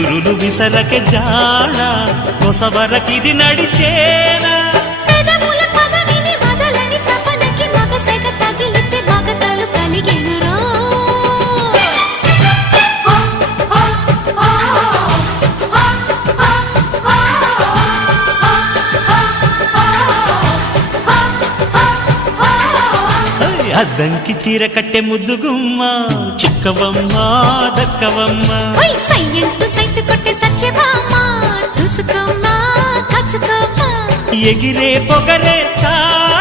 విసురులు విసరకే జాడ కొసవరకిది నడిచేనా అద్దంకి చీర కట్టె ముద్దుగుమ్మ చిక్కవమ్మ దక్కవమ్మ సైట్ కొట్టే సత్యభామా చూసుకోమ్మా కాచుకోమ్మా ఎగిరే పొగరే చాలు